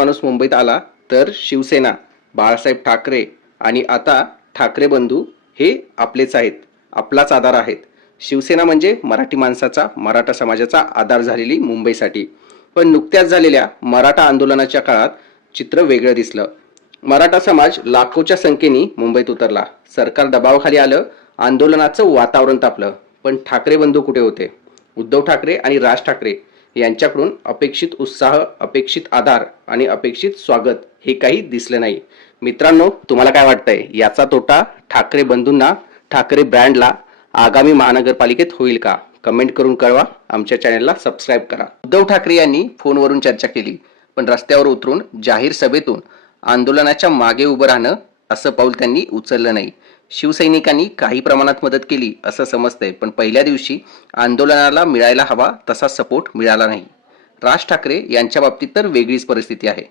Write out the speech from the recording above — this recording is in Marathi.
माणूस मुंबईत आला तर शिवसेना, बाळासाहेब ठाकरे आणि आता ठाकरे बंधू हे आपलेच आहेत, आपलाच आधार आहेत. शिवसेना म्हणजे मराठी माणसाचा, मराठा समाजाचा आधार झालेली मुंबईसाठी. पण नुकत्याच झालेल्या मराठा आंदोलनाच्या काळात चित्र वेगळं दिसलं. मराठा समाज लाखोच्या संख्येने मुंबईत उतरला. सरकार दबावाखाली आलं, आंदोलनाचं वातावरण तापलं. पण ठाकरे बंधू कुठे होते? उद्धव ठाकरे आणि राज ठाकरे यांच्याकडून अपेक्षित उत्साह, अपेक्षित आधार आणि अपेक्षित स्वागत हे काही दिसलं नाही. मित्रांनो, तुम्हाला काय वाटतंय? याचा तोटा ठाकरे बंधूंना, ठाकरे ब्रँडला आगामी महानगरपालिकेत होईल का? कमेंट करून कळवा. आमच्या चॅनलला सबस्क्राईब करा. उद्धव ठाकरे यांनी फोनवरून चर्चा केली, पण रस्त्यावर उतरून जाहीर सभेतून आंदोलनाच्या मागे उभं राहणं असं पाऊल त्यांनी उचललं नाही. शिवसैनिकांनी काही प्रमाणात मदत केली असं समजतंय, पण पहिल्या दिवशी आंदोलनाला मिळायला हवा तसा सपोर्ट मिळाला नाही. राज ठाकरे यांच्या बाबतीत तर वेगळीच परिस्थिती आहे.